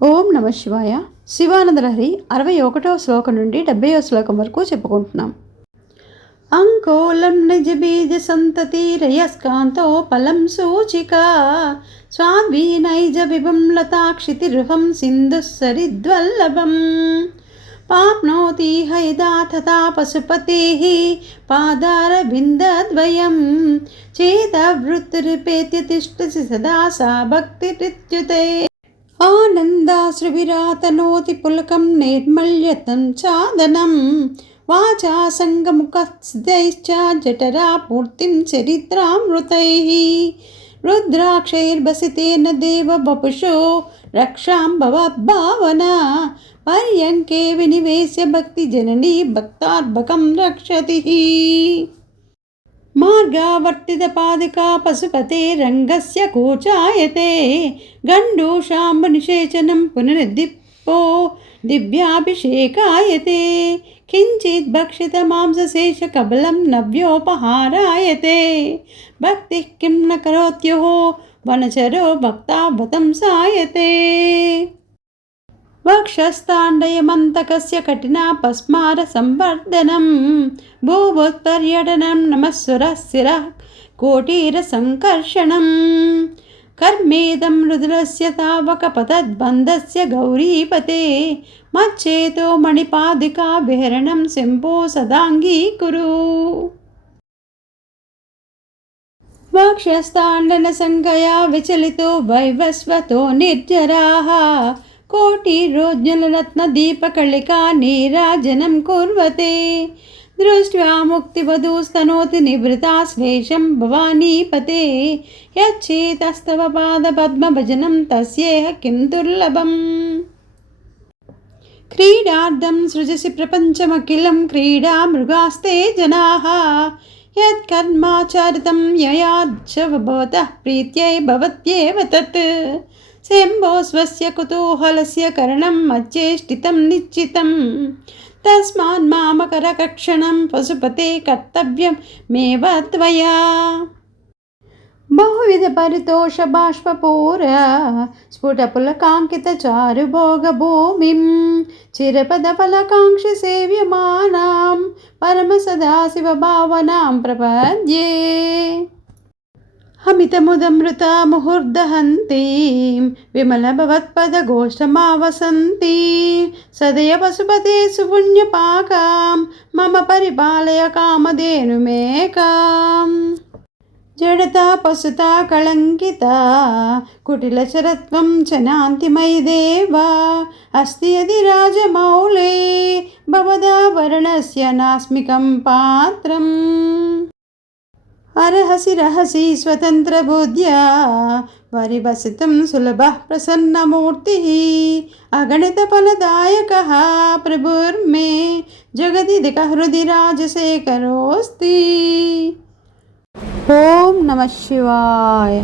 ఓం నమ శివాయ. శివానందలహరి 61వ శ్లోకం నుండి 70వ శ్లోకం వరకు చెప్పుకుంటున్నాం. అంకోలం నిజ బీజ సంతతి రయస్కాంతో ఫలం సూచిక స్వాద్వీ నైజ విభం లతాక్షితిరుహం సింధుస్సరిద్వల్లభం పాప్నోతి హైదా తథా పశుపతేః పాదారవిందద్వయం చేతవృత్తిరుపేత్య తిష్టసి సదా సా భక్తిరిత్యుతే ఆనందాశ్రువిరాతనోతి పులకం నిర్మల్యతం చాదనం వాచా సంగముఖస్థైశ్చ జఠరా పూర్తిం చరిత్రామృతైః రుద్రాక్షైర్భసితేన దేవ వపుషో రక్షాం భవద్భావనా పర్యంకే వినివేశ్య భక్తి జననీ భక్తార్భకం రక్షతి. మార్గావర్తిత పాదికా పశుపతే రంగస్య కూచాయతే గండూషాంబునిషేచనం పునరుద్దిప్పో దివ్యాభిషేకాయతే కించిత్ భక్షిత మాంసశేష కబలం నవ్యోపహారాయతే భక్తి కిం న కరోత్యుః వనచరో భక్తావతం సాయతే వక్షస్థాండయమంతకస్య కఠినా పస్మార సంవర్ధనం భూభోత్పర్యటనం నమస్వరశిరః కోటీర సంకర్షణం కర్మేదం మృదులస్య తావక పతద్బంధస్య గౌరీపతే మచ్చేతో మణిపాదికా విహరణం శంభో సదాంగీకురు. వక్షస్థాండన సంగయా విచలితో వైవస్వతో నిర్జరాః కోటిరోజ్జలరత్నదీపకళికా నీరాజనం కుర్వతే దృష్ట్యా ముక్తివధూస్తనోతి నివృతాశ్లేషం భవానీపతే యచ్చేతస్తవ పాదపద్మభజనం తస్యేహ కిం దుర్లభం. క్రీడార్థం సృజసి ప్రపంచమఖిలం క్రీడా మృగాస్తే జనాః యత్కర్మాచరితం యయాచ్చ భవతః ప్రీత్యై భవత్యేవ తత్ శంభో స్వస్య కుతూహలస్య కరణం మచ్చేష్టితం నిశ్చితం తస్మాన్ మామకరకక్షణం పశుపతే కర్తవ్యం మేవ త్వయా. బహువిధ పరితోష బాష్పపూర స్ఫుటపులకాంకిత చారుభోగ భూమిం చిరపదఫలకాంక్షి సేవ్యమానాం పరమ సదాశివ భావనాం ప్రపద్యే అమితముదమృత ముహుర్దహంతీం విమల భవత్పదగోష్టమావసంతీ సదయ పశుపతే సుపుణ్యపాకాం మమ పరిపాలయ కామధేనుమేకాం. జడతా పశుతా కళంకితా కుటిలచరత్వం చ నాంతిమయి దేవా అస్తి యది రాజమౌళే భవదాభరణస్య నాస్మికం పాత్రం. అర్హసి రహసి స్వతంత్రబుద్ధ్యా వరివసితం సులభః ప్రసన్నమూర్తిః అగణిత ఫలదాయకః ప్రభుర్మే జగదిదిక హృది రాజశేఖరోస్తి. ఓం నమః శివాయ.